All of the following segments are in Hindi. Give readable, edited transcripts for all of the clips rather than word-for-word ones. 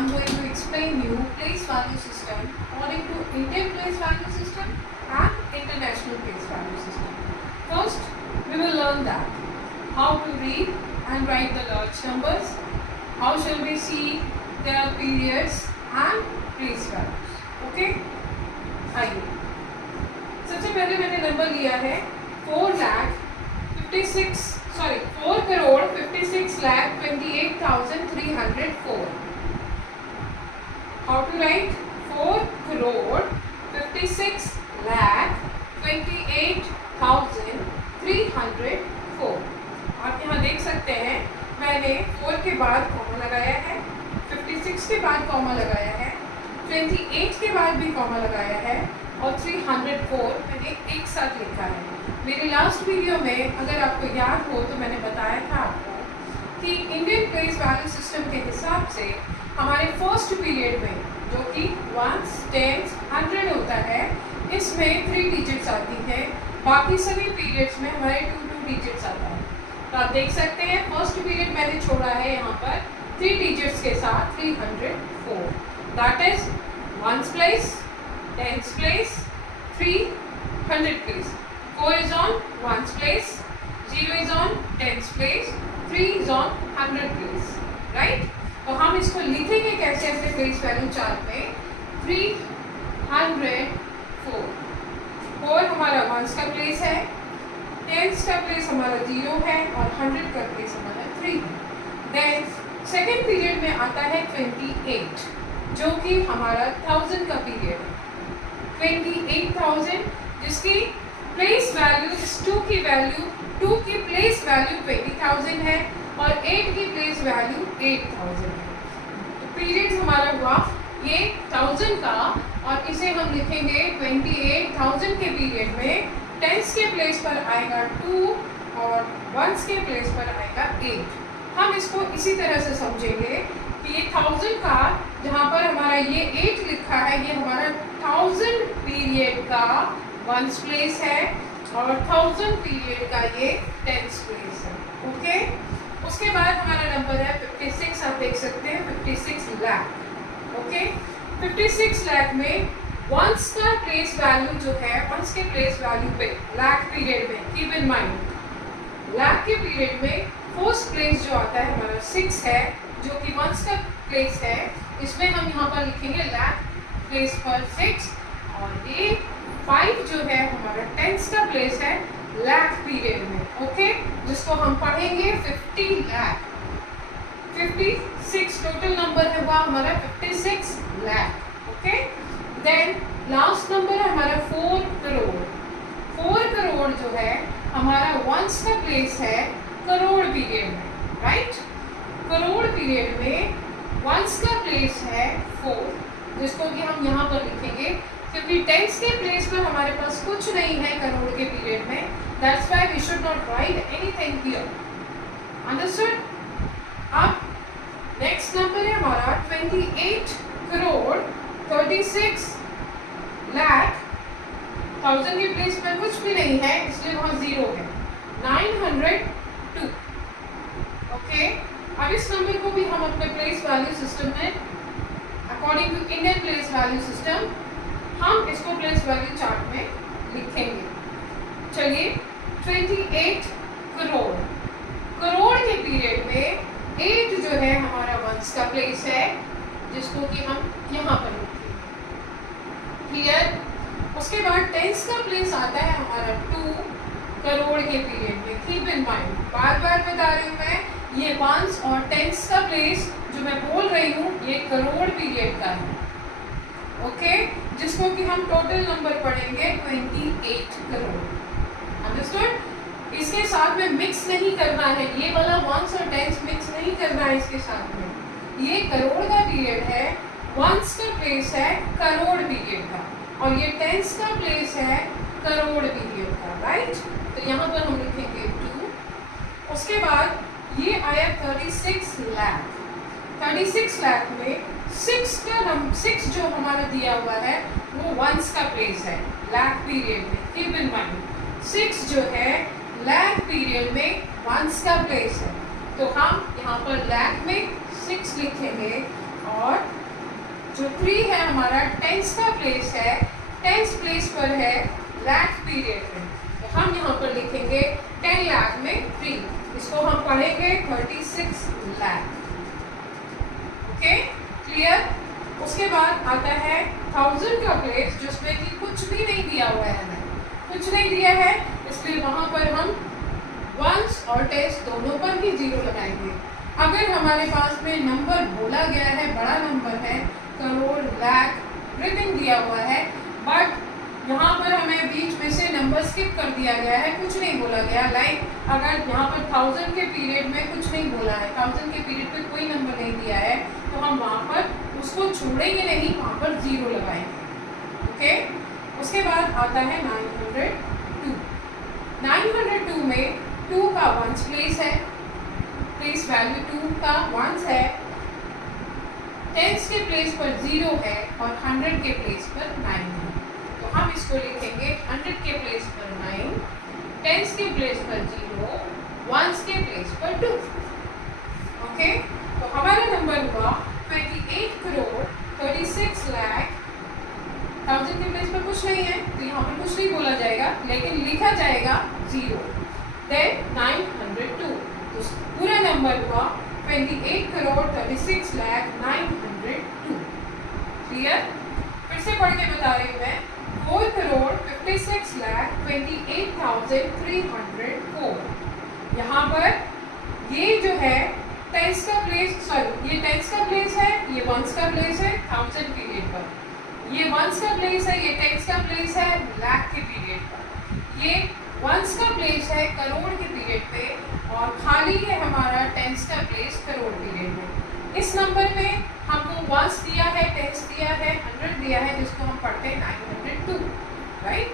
I'm going to explain you place value system according to Indian place value system and international place value system. First, we will learn that how to read and write the large numbers, how shall we see their periods and place values. Okay? आइए, सबसे पहले मैंने नंबर लिया है 4,56,28,304. How to write 4,56,28,304. आप यहाँ देख सकते हैं मैंने 4 के बाद कॉमा लगाया है, 56 के बाद कॉमा लगाया है, 28 के बाद भी कॉमा लगाया है और 304 मैंने एक साथ लिखा है. मेरे लास्ट वीडियो में अगर आपको याद हो तो मैंने बताया था आपको कि इंडियन प्लेस वैल्यू सिस्टम के हिसाब से हमारे फर्स्ट पीरियड में जो कि 1s, 10s, 100 होता है, इसमें 3 डिजिट्स आती हैं. बाकी सभी पीरियड्स में हमारे 2 डिजिट्स आता है. तो आप देख सकते हैं फर्स्ट पीरियड मैंने छोड़ा है यहाँ पर 3 डिजिट्स के साथ 304. That is 1s place, 10s place, 300 place. 4 is on 1s place, 0 is on 10s place, 3 is on 100 place. Right? तो हम इसको लिखेंगे कैसे अपने प्लेस वैल्यू चार्ट में. 304. 4 हमारा 1s का प्लेस है, 10s का प्लेस हमारा 0 है और 100 का प्लेस हमारा 3 है. देन सेकेंड पीरियड में आता है 28 जो कि हमारा 1000 का पीरियड है. 28,000 जिसकी प्लेस वैल्यू इस 2 की प्लेस वैल्यू 20,000 है और 8 की प्लेस वैल्यू 8,000 है. तो पीरियड हमारा हुआ ये 1000 का और इसे हम लिखेंगे 28,000 के पीरियड में 10s के प्लेस पर आएगा 2 और 1s के प्लेस पर आएगा 8. हम इसको इसी तरह से समझेंगे कि ये 1000 का जहाँ पर हमारा ये 8 लिखा है ये हमारा 1000 पीरियड का 1s प्लेस है और 1000 पीरियड का ये 10s प्लेस है. ओके. उसके बाद हमारा नंबर है 56. आप देख सकते हैं 56 लाख. ओके. 56 लाख में 1s का प्लेस वैल्यू जो है 1s के प्लेस वैल्यू पे लाख पीरियड में कीप इन माइंड लाख के पीरियड में फर्स्ट प्लेस जो आता है हमारा 6 है जो कि 1s का प्लेस है. इसमें हम यहाँ पर लिखेंगे लाख प्लेस पर 6 और ये 5 जो है हमारा 10s का प्लेस है लाख पीरियड में. ओके. जिसको हम पढ़ेंगे 50 लाख. 56 टोटल नंबर है हुआ हमारा 56 lakh. Okay. Then last number है हमारा 4 करोड़. 4 करोड़ जो है हमारा 1s का प्लेस है करोड़ पीरियड में. राइट. करोड़ पीरियड में 1s का प्लेस है 4 जिसको कि हम यहाँ पर लिखेंगे क्योंकि 10s के प्लेस पर हमारे पास कुछ नहीं है करोड़ के पीरियड में. That's why we should not write anything here. Understood. अब नेक्स्ट नंबर है हमारा 28 करोड़ 36 लाख. 1000 के प्लेस पर कुछ भी नहीं है इसलिए वहाँ 0 है. 902. ओके. अब इस नंबर को भी हम अपने प्लेस वैल्यू सिस्टम में according to Indian place value system हम इसको प्लेस वैल्यू चार्ट में लिखेंगे. चलिए 28 करोड़. करोड़ के पीरियड में 8 जो है हमारा 1s का प्लेस है जिसको कि हम यहाँ पर लिखेंगे. क्लियर. उसके बाद 10s का प्लेस आता है हमारा 2 करोड़ के पीरियड में. कीप इन माइंड बार बार बता रही हूँ मैं ये 1s और 10s का प्लेस जो मैं बोल रही हूँ ये करोड़ पीरियड का है. ओके. जिसको कि हम टोटल नंबर पढ़ेंगे 28 करोड़. अंडरस्टूड. इसके साथ में मिक्स नहीं करना है. ये वाला 1s और 10s मिक्स नहीं करना है इसके साथ में. ये करोड़ का पीरियड है. 1s का प्लेस है करोड़ पीरियड का और ये 10s का प्लेस है करोड़ पीरियड का. राइट. तो यहाँ पर हम लिखेंगे 2. उसके बाद ये आया 36 लाख. 36 लाख में 6 जो हमारा दिया हुआ है वो 1s का प्लेस है लाख पीरियड में. कीप इन माइंड 6 जो है लाख पीरियड में 1s का प्लेस है. तो हम यहाँ पर लाख में 6 लिखेंगे और जो 3 है हमारा टेंस का प्लेस है, टेंस प्लेस पर है लाख पीरियड में, तो हम यहाँ पर लिखेंगे 10 लाख में 3, इसको हम पढ़ेंगे 36 लाख। Okay, clear. उसके बाद आता है 1000 का प्लेस, जिसमें कि कुछ भी नहीं दिया हुआ है, हमें कुछ नहीं दिया है, इसलिए वहां पर हम वंस और टेंस दोनों पर ही 0 लगाएंगे। अगर हमारे पास में नंबर बोला गया है, बड़ा नंबर है, करोड़, लाख, एवरीथिंग दिया हुआ है, बट यहाँ पर हमें बीच में से नंबर स्किप कर दिया गया है, कुछ नहीं बोला गया। लाइक अगर यहाँ पर 1000 के पीरियड में कुछ नहीं बोला है, 1000 के पीरियड पे कोई नंबर नहीं दिया है, तो हम वहाँ पर उसको छोड़ेंगे नहीं, वहाँ पर 0 लगाएंगे। ओके, उसके बाद आता है 902। 902 में 2 का वंस प्लेस है, प्लेस वैल्यू 2 का वंस है, टेंस के प्लेस पर 0 है और 100 के प्लेस पर 9 है, तो हम इसको लिखेंगे 100 के प्लेस पर 9, टेंस के प्लेस पर 0, वंस के प्लेस पर 2। ओके, तो हमारा नंबर हुआ 28 करोड़ 36 लाख। 1000 के प्लेस पर कुछ नहीं है, तो यहाँ पर कुछ नहीं बोला जाएगा, लेकिन लिखा जाएगा 0, देन 902, तो पूरा नंबर हुआ 28 करोड़ 36 लाख 902। क्लियर। फिर से पढ़ के बता रही हूँ मैं, 4 करोड़ 56 लाख 28,304। यहाँ पर ये जो है टेंस का प्लेस, सॉरी ये टेंस का प्लेस है, ये वंस का प्लेस है 1000 पीरियड पर, ये वंस का प्लेस है, ये टेंस का प्लेस है लाख के पीरियड पर, ये वंस का प्लेस है करोड़ के पीरियड पे, और खाली है हमारा टेंस का प्लेस करोड़ पीरियड में। इस नंबर में हमको वंस दिया है, टेंस दिया है, 100 दिया है, जिसको हम पढ़ते हैं 902, राइट।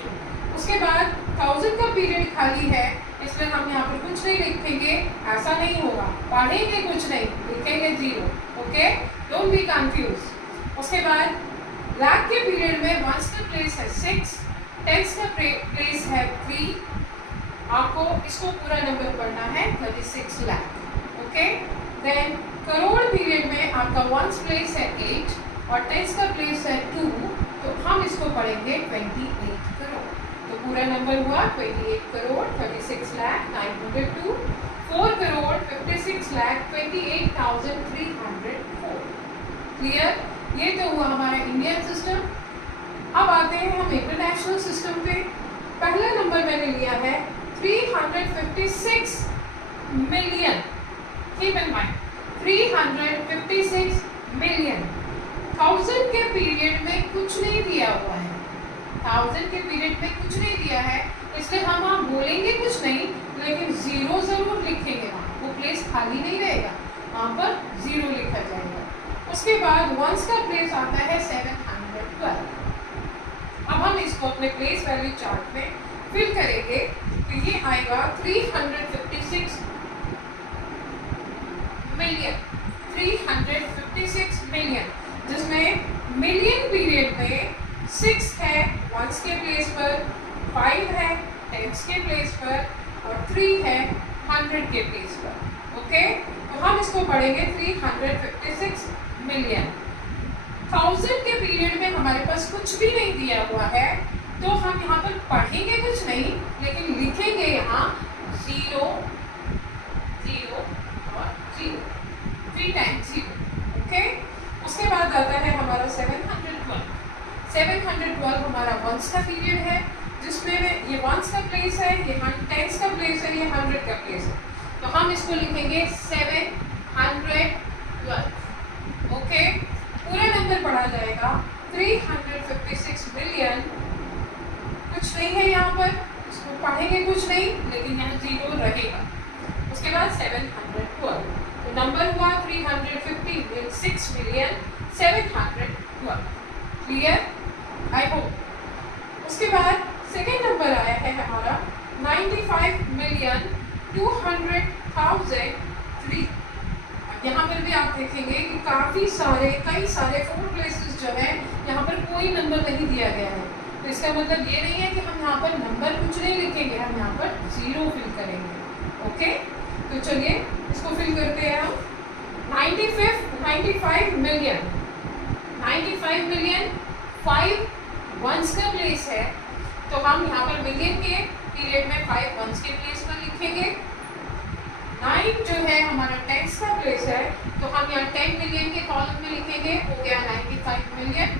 उसके बाद 1000 का पीरियड खाली है, इसलिए हम यहाँ पर कुछ नहीं लिखेंगे, ऐसा नहीं होगा, पढ़ेंगे कुछ नहीं, लिखेंगे 0। Okay, don't be confuse. उसके बाद लाख के पीरियड में वंस का प्लेस है 6, टेंस का प्लेस है 3, आपको इसको पूरा नंबर पढ़ना है 36 lakh. Okay, then crore period में आपका वंस प्लेस है 8 और टेंस का प्लेस है 2, तो हम इसको पढ़ेंगे 28 करोड़, तो पूरा नंबर हुआ 28 करोड़ 36 लाख 902, 4 करोड़ 56 लाख 28,304। क्लियर। ये तो हुआ हमारा इंडियन सिस्टम। अब आते हैं हम इंटरनेशनल सिस्टम पे। पहला नंबर मैंने लिया है 356 million, keep in mind 356 million. 1000 के पीरियड में कुछ नहीं दिया हुआ है, 1000 के पीरियड में कुछ नहीं दिया है, इसलिए हम वहाँ बोलेंगे कुछ नहीं, लेकिन 0 जरूर लिखेंगे, वहाँ वो प्लेस खाली नहीं रहेगा, वहाँ पर 0 लिखा जाएगा। उसके बाद वंस का प्लेस आता है 712। अब हम इसको अपने प्लेस वैल्यू चार्ट में फिल करेंगे, तो ये आएगा 356 मिलियन, 356 मिलियन, जिसमें मिलियन पीरियड में 6 है वंस के प्लेस पर, 5 है टेंस के प्लेस पर, और 3 है 100 के प्लेस पर। ओके, तो हम इसको पढ़ेंगे 356 मिलियन। 1000 के पीरियड में हमारे पास कुछ भी नहीं दिया हुआ है, तो हम यहाँ पर पढ़ेंगे कुछ नहीं, लेकिन लिखेंगे यहाँ 0 0 और 0, 3 टाइम्स 0। ओके, उसके बाद आता है हमारा 712। 712 हमारा वंस का पीरियड है, जिसमें ये वंस का प्लेस है, ये टेंस का प्लेस है, ये 100 का प्लेस है, तो हम इसको लिखेंगे 712। ओके, पूरा नंबर पढ़ा जाएगा 356 मिलियन। कुछ नहीं है यहाँ पर, इसको पढ़ेंगे कुछ नहीं, लेकिन यहाँ 0 रहेगा। उसके बाद 712, तो नंबर हुआ 356 मिलियन 712। Clear, I hope. उसके बाद सेकेंड नंबर आया है हमारा 95 मिलियन 200,003। यहाँ पर भी आप देखेंगे कि कई सारे 4 प्लेसेस जो है, यहाँ पर कोई नंबर नहीं दिया गया है, तो इसका मतलब ये नहीं है कि हम यहाँ पर नंबर कुछ नहीं लिखेंगे, हम यहाँ पर 0 फिल करेंगे। ओके, तो चलिए इसको फिल करते हैं हम। 95 मिलियन 95 मिलियन 5 वंस का प्लेस है, तो हम यहाँ पर मिलियन के पीरियड में 5 वंस के प्लेस पर लिखेंगे। 9 जो है हमारा टेंस का प्लेस है, तो हम यहाँ 10 मिलियन के कॉलम में लिखेंगे, हो गया 95 मिलियन।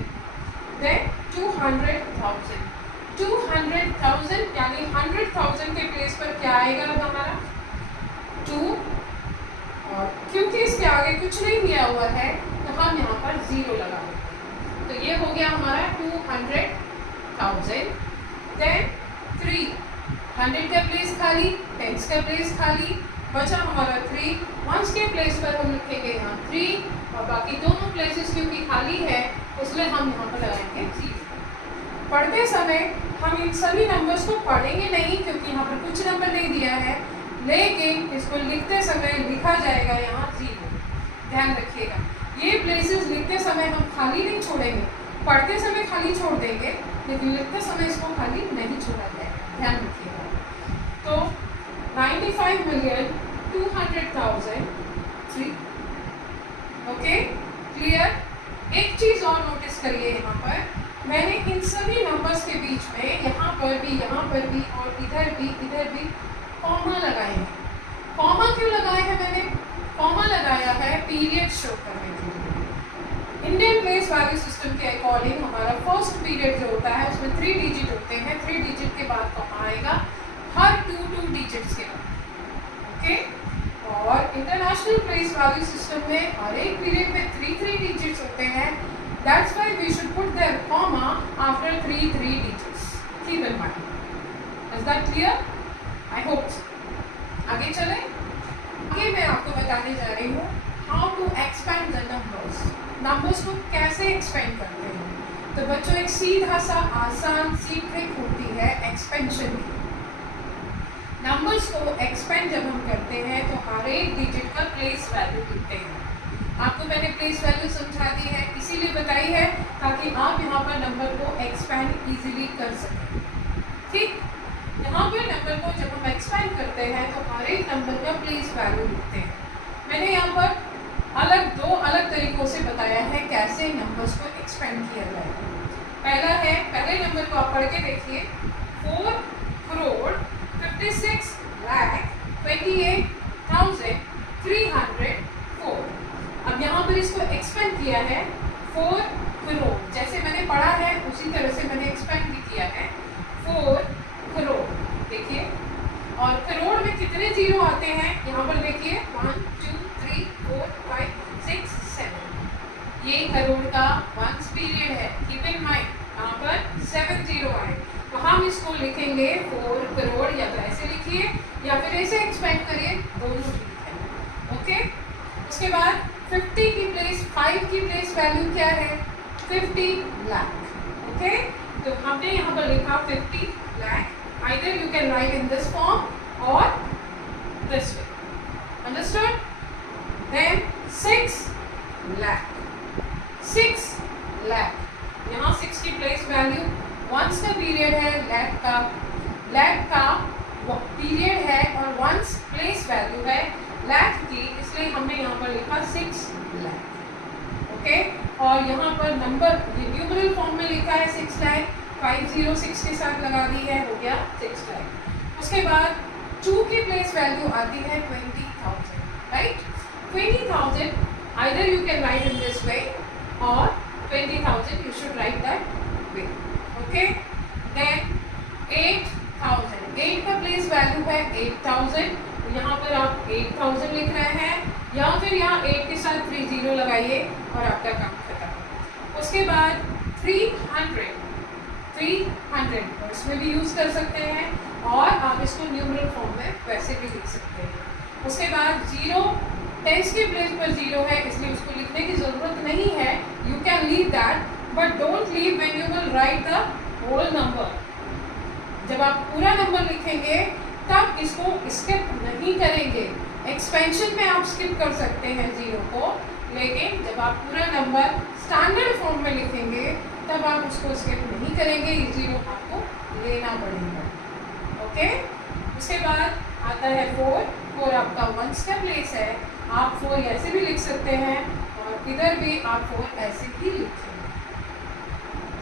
देन 200,000 यानी 100,000 के प्लेस पर क्या आएगा अब हमारा 2, और क्योंकि इसके आगे कुछ नहीं दिया हुआ है तो हम यहाँ पर 0 लगा देंगे, तो ये हो गया हमारा 200,000। देन 3, 100 का प्लेस खाली, टेंस का प्लेस खाली, बचा हमारा 3, वंस के प्लेस पर हम लिखेंगे यहाँ 3, और बाकी दोनों प्लेसेस क्योंकि खाली है इसलिए हम यहाँ पर लगाएंगे 0। पढ़ते समय हम इन सभी नंबर्स को पढ़ेंगे नहीं क्योंकि यहाँ पर कुछ नंबर नहीं दिया है, लेकिन इसको लिखते समय लिखा जाएगा यहाँ 0। ध्यान रखिएगा, ये प्लेसेस लिखते समय हम खाली नहीं छोड़ेंगे, पढ़ते समय खाली छोड़ देंगे लेकिन लिखते समय इसको खाली नहीं छोड़ा जाएगा, ध्यान रखिएगा। तो 95 मिलियन 200,000 3। Okay, clear. एक चीज और नोटिस करिए, यहाँ पर मैंने इन सभी नंबर्स के बीच में यहाँ पर भी और इधर भी कॉमा लगाए हैं। कॉमा क्यों लगाए हैं मैंने? कॉमा लगाया है पीरियड शो करने के लिए। इंडियन प्लेस वैल्यू सिस्टम के अकॉर्डिंग हमारा फर्स्ट पीरियड जो होता है उसमें 3 डिजिट होते हैं, 3 डिजिट के बाद कॉमा आएगा हर 2 डिजिट्स के बाद। ओके, और इंटरनेशनल प्लेस वैल्यू सिस्टम में हर एक पीरियड में 3 डिजिट्स होते हैं। That's why we should put their comma after 3 digits. Keep in mind. Is that clear? I hope so. आगे चलें। आगे मैं आपको बताने जा रही हूँ how to expand the numbers. Numbers को कैसे expand करते हैं। तो बच्चों एक सीधा सा आसान सी ट्रिक होती है एक्सपेंशन की। नंबर्स को एक्सपेंड जब हम करते हैं तो हर एक डिजिट का प्लेस वैल्यू लिखते हैं। आपको मैंने प्लेस वैल्यू समझा दी है, इसीलिए बताई है ताकि आप यहाँ पर नंबर को एक्सपेंड इजीली कर सकें। ठीक, यहाँ पर नंबर को जब हम एक्सपेंड करते हैं तो हर एक नंबर का प्लेस वैल्यू लिखते हैं। मैंने यहाँ पर दो अलग तरीकों से बताया है कैसे नंबर्स को एक्सपेंड किया जाए। पहला है, पहले नंबर को आप पढ़ के देखिए, 4 करोड़ 56 लाख 28,304। अब यहाँ पर इसको एक्सपेंड किया है 4 करोड़, जैसे मैंने पढ़ा है उसी तरह से मैंने एक्सपेंड भी किया है 4 करोड़। देखिए, और करोड़ में कितने जीरो आते हैं यहाँ पर देखिए 1 2 3 4 5 6 7। ये करोड़ का वंस पीरियड है, कीप इन माइंड यहाँ पर 7 जीरो आए, तो हम इसको लिखेंगे 4 करोड़, या तो ऐसे लिखिए या फिर ऐसे एक्सपेंड करिए, दोनों ठीक है। ओके, उसके बाद 50 की प्लेस 5 की प्लेस वैल्यू क्या है 50 लाख। ओके, तो हमने यहाँ पर लिखा 50 lakh. Either you can write in this form or this way. Understood? Then 6 lakh. 6 lakh. यहाँ 6 की प्लेस वैल्यू वंस का पीरियड है, lakh का पीरियड है और वंस प्लेस वैल्यू है lakh की, इसलिए हमने यहाँ पर लिखा 6 लाख। ओके, और यहाँ पर नंबर न्यूमरल फॉर्म में लिखा है 6 लाख, 506 के साथ लगा दी है, हो गया 6 लाख। उसके बाद 2 की प्लेस वैल्यू आती है 20,000, right. 20,000 either you can write in this way और 20,000 you should write that way. Okay, then 8,000, 8 का प्लेस वैल्यू है 8,000, यहाँ पर आप 8,000 लिख रहे हैं या फिर यहाँ 8 के साथ 3 जीरो लगाइए और आपका काम खत्म। उसके बाद 300 और इसमें भी यूज कर सकते हैं और आप इसको न्यूमरल फॉर्म में वैसे भी लिख सकते हैं। उसके बाद 0 टेंस के प्लेस पर 0 है, इसलिए उसको लिखने की जरूरत नहीं है, you can leave that, but don't leave when you will write the whole number. जब आप पूरा नंबर लिखेंगे तब इसको स्किप नहीं करेंगे। एक्सपेंशन में आप स्किप कर सकते हैं 0 को, लेकिन जब आप पूरा नंबर स्टैंडर्ड फॉर्म में लिखेंगे तब आप उसको स्किप नहीं करेंगे, ये 0 आपको लेना पड़ेगा। ओके, उसके बाद आता है 4 आपका वंस का प्लेस है, आप 4 ऐसे भी लिख सकते हैं और इधर भी आप 4 ऐसे ही लिखेंगे।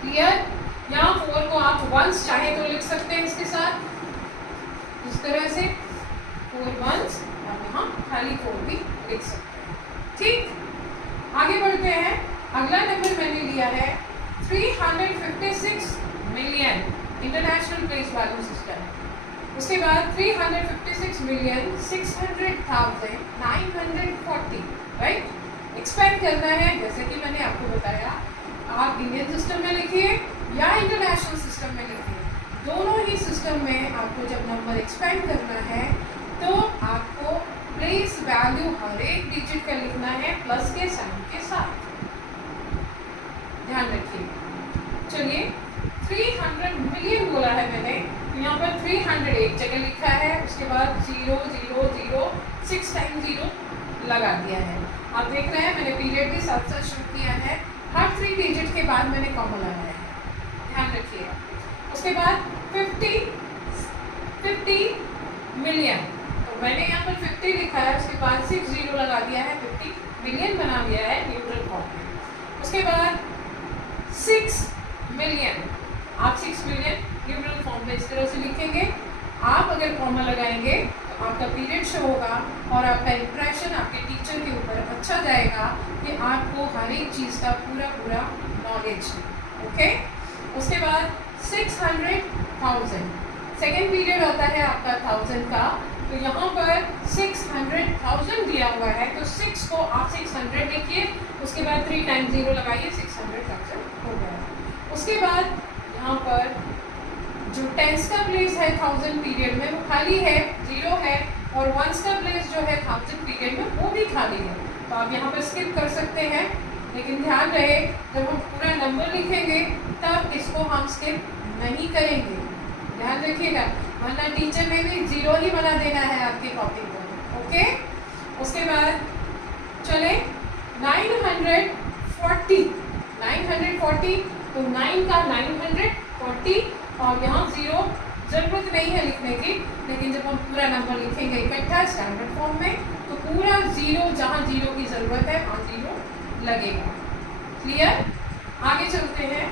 क्लियर? यहाँ 4 को आप वंस चाहे तो लिख सकते हैं इसके साथ इस तरह से 4 वंस, और यहाँ खाली 4 भी लिख सकते हैं। ठीक, आगे बढ़ते हैं। अगला नंबर मैंने लिया है 356 million, international place value system. उसके बाद 356 मिलियन 600,940, राइट? एक्सपेंड करना है, जैसे कि मैंने आपको बताया, आप इंडियन सिस्टम में लिखिए या इंटरनेशनल सिस्टम में लिखिए, दोनों ही सिस्टम में आपको जब नंबर एक्सपेंड करना है तो आपको प्लेस वैल्यू हर एक डिजिट का लिखना है प्लस के साइन के साथ। ध्यान रखिए। चलिए, 300 मिलियन बोला है मैंने, यहाँ पर 300 एक जगह लिखा है, उसके बाद 0 0 0 6 टाइम 0 लगा दिया है। आप देख रहे हैं मैंने पीरियड भी साथ साथ शुरू किया है, हर 3 डिजिट के बाद मैंने कॉमा लगाया है, ध्यान रखिएगा। उसके बाद 50 मिलियन, तो मैंने यहाँ पर 50 लिखा है, उसके बाद 6 0 लगा दिया है, 50 मिलियन बना दिया है न्यूट्रल फॉर्म में। उसके बाद 6 मिलियन, आप 6 मिलियन न्यूट्रल फॉर्म में इस तरह से लिखेंगे। आप अगर कॉमा लगाएंगे तो आपका पीरियड शो होगा और आपका इंप्रेशन आपके टीचर के ऊपर अच्छा जाएगा कि आपको हर एक चीज़ का पूरा नॉलेज है। ओके, उसके बाद 600,000, सेकेंड पीरियड होता है आपका 1000 का, तो यहाँ पर 600,000 दिया हुआ है, तो 6 को आप 600 लिखिए, उसके बाद 3 टाइम 0 लगाइए, 600,000 हो गया। उसके बाद यहाँ पर जो टेंस का प्लेस है 1000 पीरियड में वो खाली है, 0 है, और वंस का प्लेस जो है 1000 पीरियड में वो भी खाली है, तो आप यहाँ पर स्किप कर सकते हैं। लेकिन ध्यान रहे, जब हम पूरा नंबर लिखेंगे तब इसको हम स्किप नहीं करेंगे, ध्यान रखिएगा, वरना टीचर ने भी 0 ही बना देना है आपकी कॉपी पर। ओके, उसके बाद चले 940, तो 9 का 940, और यहाँ 0 जरूरत नहीं है लिखने की, लेकिन जब हम पूरा नंबर लिखेंगे इकट्ठा स्टैंडर्ड फॉर्म में तो पूरा 0 जहाँ 0 की ज़रूरत है वहाँ 0 लगेगा। क्लियर? आगे चलते हैं।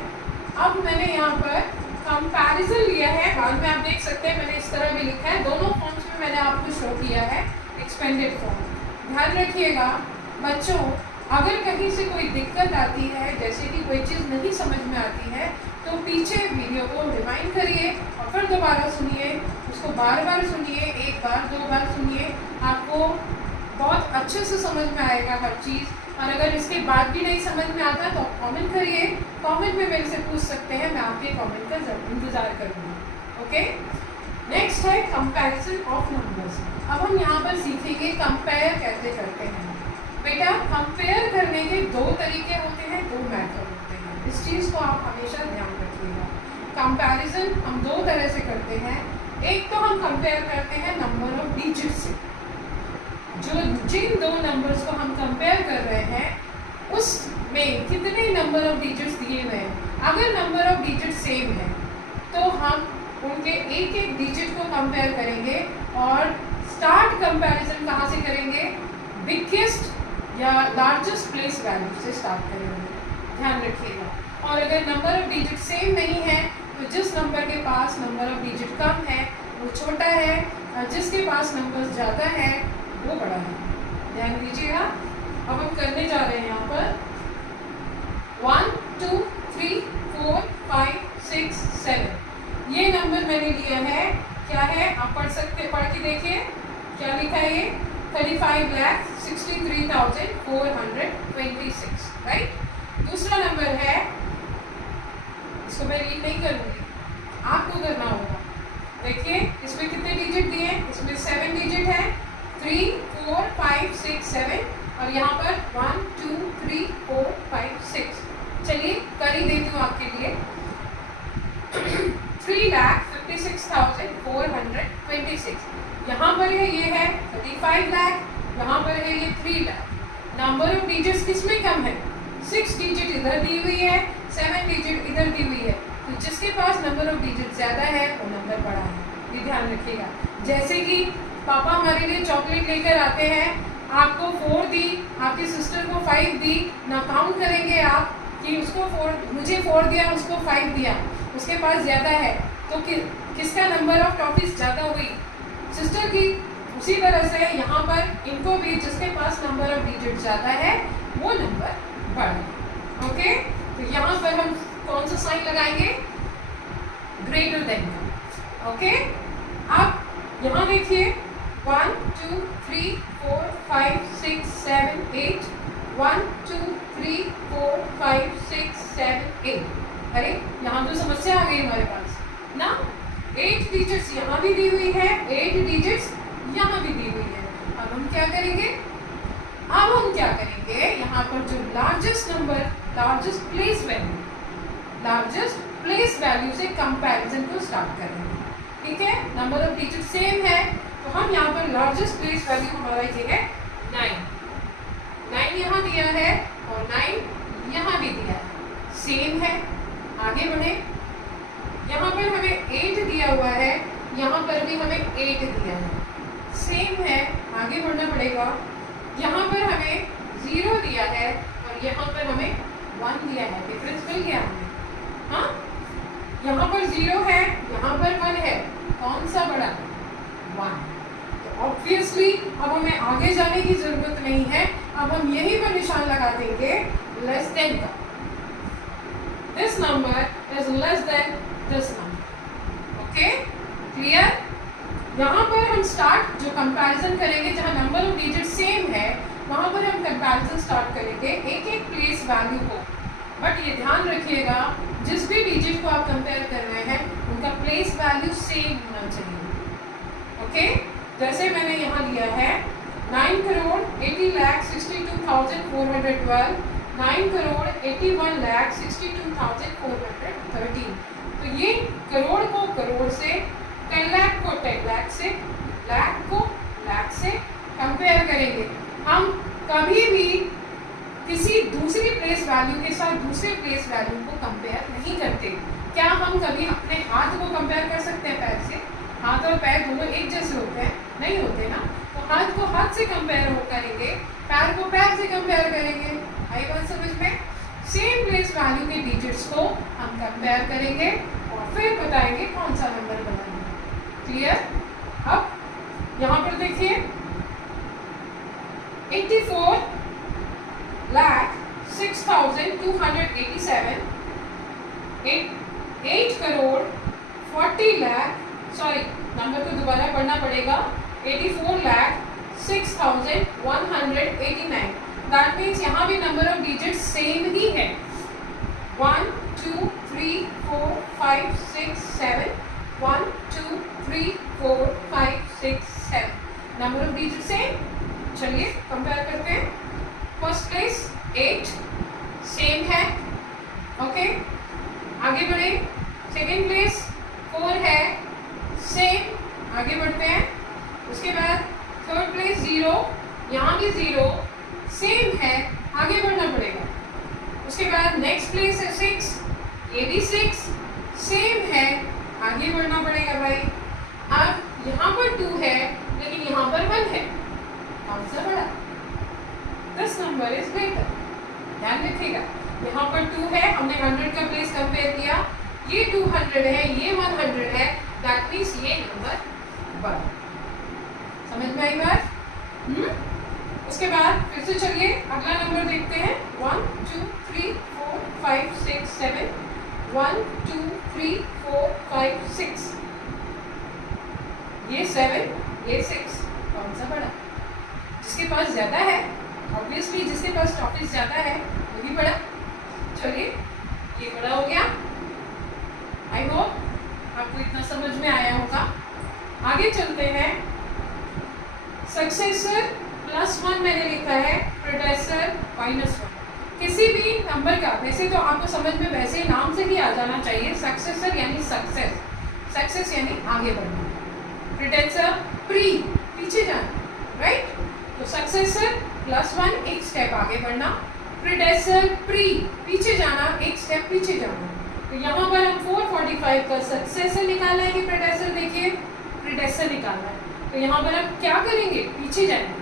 अब मैंने यहाँ पर कंपैरिजन लिया है, बाद में आप देख सकते हैं मैंने इस तरह भी लिखा है, दोनों फॉर्म्स में मैंने आपको शो किया है एक्सपेंडेड फॉर्म। ध्यान रखिएगा बच्चों, अगर कहीं से कोई दिक्कत आती है, जैसे कि कोई चीज़ नहीं समझ में आती है, तो पीछे वीडियो को रिवाइंड करिए और फिर दोबारा सुनिए, उसको बार बार सुनिए, 1 बार 2 बार सुनिए, आपको बहुत अच्छे से समझ में आएगा हर चीज़। और अगर इसके बाद भी नहीं समझ में आता तो आप कमेंट करिए, कमेंट में मेरे से पूछ सकते हैं, मैं आपके कमेंट का इंतज़ार करूँगी। ओके, नेक्स्ट है कंपैरिजन ऑफ नंबर्स। अब हम यहाँ पर सीखेंगे कंपेयर कैसे करते हैं। बेटा, कंपेयर करने के 2 तरीके होते हैं, 2 मेथड होते हैं, इस चीज़ को आप हमेशा ध्यान रखिएगा। कंपैरिजन हम 2 तरह से करते हैं। एक तो हम कंपेयर करते हैं नंबर ऑफ डिजिट से, जो जिन 2 नंबर्स को हम कंपेयर कर रहे हैं उसमें कितने नंबर ऑफ डिजिट्स दिए हुए हैं। अगर नंबर ऑफ डिजिट सेम है तो हम उनके एक डिजिट को कंपेयर करेंगे, और स्टार्ट कंपैरिजन कहाँ से करेंगे, बिगेस्ट या लार्जेस्ट प्लेस वैल्यू से स्टार्ट करेंगे, ध्यान रखिएगा। और अगर नंबर ऑफ डिजिट सेम नहीं है तो जिस नंबर के पास नंबर ऑफ डिजिट कम है वो छोटा है, और जिसके पास नंबर ज़्यादा है वो बड़ा है, ध्यान दीजिएगा। अब हम करने जा रहे हैं यहाँ पर 1 2 3 4 5 6 7, ये नंबर मैंने लिया है, क्या है आप पढ़ सकते, पढ़ के देखिए क्या लिखा है ये, 35,63,426, राइट। दूसरा नंबर है, इसको मैं रीड नहीं करूँगी, आपको करना होगा। देखिए इसमें कितने डिजिट दिए हैं, इसमें 7 डिजिट है, 3 4 5 6 7, और यहाँ पर 1 2 3 4 5 6। चलिए कर ही देती हूँ आपके लिए। 3,56,426, यहाँ पर है ये है 35 लाख, यहाँ पर है ये 3 लाख। नंबर ऑफ डिजिट्स किसमें कम है, 6 डिजिट इधर दी हुई है, 7 डिजिट इधर दी हुई है, तो जिसके पास नंबर ऑफ डिजिट ज़्यादा है वो नंबर बड़ा है, ये ध्यान रखिएगा। जैसे कि पापा हमारे लिए चॉकलेट लेकर आते हैं, आपको 4 दी, आपकी सिस्टर को 5 दी, ना काउंट करेंगे आप कि उसको 4, मुझे 4 दिया, उसको 5 दिया, उसके पास ज़्यादा है, तो किसका नंबर ऑफ टॉफीज ज़्यादा हुई? सिस्टर की। उसी तरह से यहाँ पर इनको भी जिसके पास नंबर ऑफ डिजिट ज़्यादा है वो नंबर बढ़े। ओके, तो यहाँ पर हम कौन सा साइन लगाएंगे? ग्रेटर देन का। ओके, अब यहाँ देखिए 1 2 3 4 5 6 7 8, 1 2 3 4 5 6 7 8। अरे यहाँ तो समस्या आ गई हमारे पास ना, 8 डिजिट्स यहाँ भी दी हुई है, 8 डिजिट्स यहाँ भी दी हुई है। अब हम क्या करेंगे? यहाँ पर जो largest number, largest place value से कंपैरिजन को स्टार्ट करेंगे। ठीक है, नंबर ऑफ डिजिट सेम है, तो हम यहाँ पर लार्जेस्ट प्लेस वैल्यू हमारा ये है 9 यहाँ दिया है और 9 यहाँ भी दिया है, सेम है। आगे बढ़े, यहाँ पर हमें 8 दिया हुआ है, यहाँ पर भी हमें 8 दिया है, सेम है। आगे बढ़ना पड़ेगा, यहाँ पर हमें 0 दिया है और यहाँ पर हमें 1 दिया है, डिफरेंस मिल गया हमें। हाँ, यहाँ पर 0 है, यहाँ पर 1 है, कौन सा बड़ा? 1। तो ऑब्वियसली अब हमें आगे जाने की जरूरत नहीं है, अब हम यहीं पर निशान लगा देंगे लेस देन का। This number is less than this number. Okay, clear? यहाँ पर हम स्टार्ट जो कंपैरिजन करेंगे, जहाँ नंबर ऑफ डिजिट सेम है वहाँ पर हम कंपैरिजन स्टार्ट करेंगे एक एक प्लेस वैल्यू को। बट ये ध्यान रखिएगा, जिस भी डिजिट को आप कंपेयर कर रहे हैं उनका प्लेस वैल्यू सेम होना चाहिए। ओके, जैसे मैंने यहाँ लिया है 9,80,62,412, 9,81,62,413। तो ये करोड़ को करोड़ से, 10 लाख को 10 लाख से, लाख को लाख से कंपेयर करेंगे। हम कभी भी किसी दूसरी प्लेस वैल्यू के साथ दूसरे प्लेस वैल्यू को कंपेयर नहीं करते। क्या हम कभी अपने हाथ को कंपेयर कर सकते हैं पैर से? हाथ और पैर दोनों एक जैसे होते हैं? नहीं होते ना। तो हाथ को हाथ से कंपेयर करेंगे, पैर को पैर से कंपेयर करेंगे। आई बात समझ में? सेम प्लेस वैल्यू के डिजिट्स को हम कंपेयर करेंगे और फिर बताएंगे कौन सा नंबर बनाना है। क्लियर? अब यहाँ पर देखिए 84,06,287, 8 करोड़ 40 लाख, सॉरी नंबर को दोबारा पढ़ना पड़ेगा, 84,06,189। दैट मीन्स यहाँ भी नंबर ऑफ डिजिट सेम ही है, 1 2 3 4 5 6 7, 1 2 3 4 5 6 7, नंबर ऑफ डिजिट सेम। चलिए कंपेयर करते हैं। फर्स्ट प्लेस 8 सेम है। ओके, आगे बढ़े। सेकेंड प्लेस 4 है, सेम। आगे बढ़ते हैं। उसके बाद थर्ड प्लेस 0, यहाँ भी 0 सेम है, आगे बढ़ना पड़ेगा। उसके बाद नेक्स्ट प्लेस है 6, ये भी 6 सेम है, आगे बढ़ना पड़ेगा भाई। अब यहाँ पर 2 है लेकिन यहाँ पर 1 है, कौन सा बड़ा? This number is greater. ध्यान रखिएगा, यहाँ पर 2 है, हमने 100 का प्लेस कंपेयर किया, ये 200 है, ये 100 है, दैट मीन्स ये नंबर बड़ा। समझ में आई बात? उसके बाद फिर से चलिए अगला नंबर देखते हैं। 1 2 3 4 5 6 7, 1 2 3 4 5 6, ये 7, ये 6, कौन सा बड़ा? जिसके पास ज्यादा है, ऑब्वियसली जिसके पास टॉपिक ज्यादा है वही बड़ा। चलिए ये बड़ा हो गया। आई होप आपको इतना समझ में आया होगा। आगे चलते हैं। सक्सेसर +1 मैंने लिखा है, प्रोडेसर -1। किसी भी नंबर का, वैसे तो आपको समझ में वैसे ही नाम से ही आ जाना चाहिए, सक्सेसर यानी सक्सेस, सक्सेस यानी आगे बढ़ना, प्रोडेसर पीछे जाना, राइट? तो सक्सेसर +1 एक स्टेप आगे बढ़ना, प्रोडेसर पीछे जाना, एक स्टेप पीछे जाना। तो यहाँ पर हम 445 का सक्सेसर निकालना है कि प्रोडेसर? देखिए प्रोडेसर निकालना है, तो यहाँ पर हम क्या करेंगे? पीछे जाएंगे,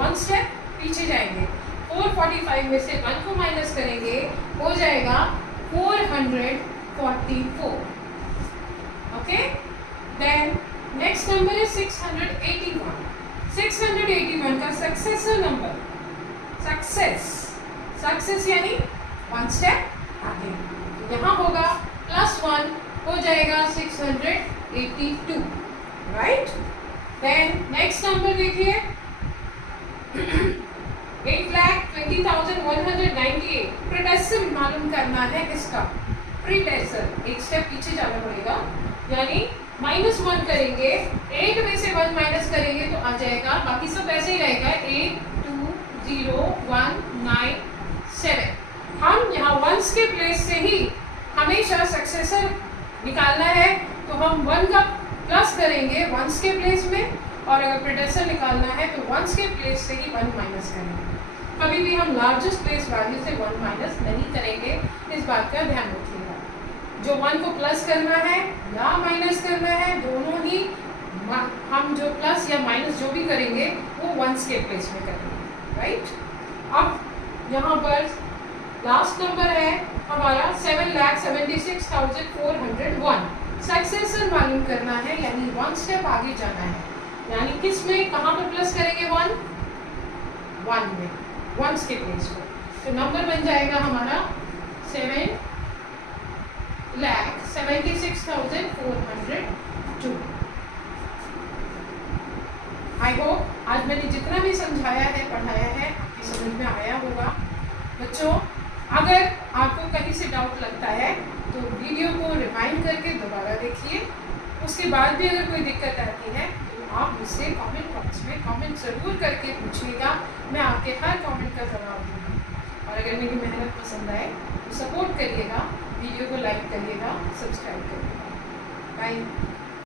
1 स्टेप पीछे जाएंगे। 445 में से 1 को माइनस करेंगे, हो जाएगा 444। ओके, देन नेक्स्ट नंबर है 681। 681 का सक्सेसर नंबर, सक्सेस यानी 1 स्टेप आगे, यहाँ होगा +1, हो जाएगा 682, राइट। देन नेक्स्ट नंबर देखिए 8,20,198। प्रीडेसेसिव मालूम करना है इसका, प्रीडेसेसिव एक स्टेप पीछे जाना पड़ेगा, यानी -1 करेंगे, 8 में से 1 माइनस करेंगे तो आ जाएगा, बाकी सब ऐसे ही रहेगा 820,197। हम यहाँ वंस के प्लेस से ही हमेशा सक्सेसर निकालना है, तो हम 1 का प्लस करेंगे वंस के प्लेस में, और अगर प्रीडेसेसर निकालना है तो वंस के प्लेस से ही 1 माइनस करेंगे। कभी भी हम लार्जेस्ट प्लेस वैल्यू से 1 माइनस नहीं करेंगे, इस बात का ध्यान रखिएगा। जो 1 को प्लस करना है या माइनस करना है, दोनों ही हम जो प्लस या माइनस जो भी करेंगे वो वंस के प्लेस में करेंगे, राइट। अब यहाँ पर लास्ट नंबर है हमारा 7,76,401। सक्सेसर मालूम करना है, यानी 1 स्टेप आगे जाना है, यानी किस में, कहाँ पर प्लस करेंगे 1 में, वंस के प्लेस पर, तो नंबर बन जाएगा हमारा 7,76,402। आई होप आज मैंने जितना भी समझाया है, पढ़ाया है, आपकी समझ में आया होगा। बच्चों, अगर आपको कहीं से डाउट लगता है तो वीडियो को रिवाइंड करके दोबारा देखिए। उसके बाद भी अगर कोई दिक्कत आती है तो आप मुझसे कमेंट बॉक्स में कमेंट ज़रूर करके पूछिएगा, मैं आपके हर कमेंट का जवाब दूँगी। और अगर मेरी मेहनत पसंद आए तो सपोर्ट करिएगा, वीडियो को लाइक करिएगा, सब्सक्राइब करिएगा। बाय।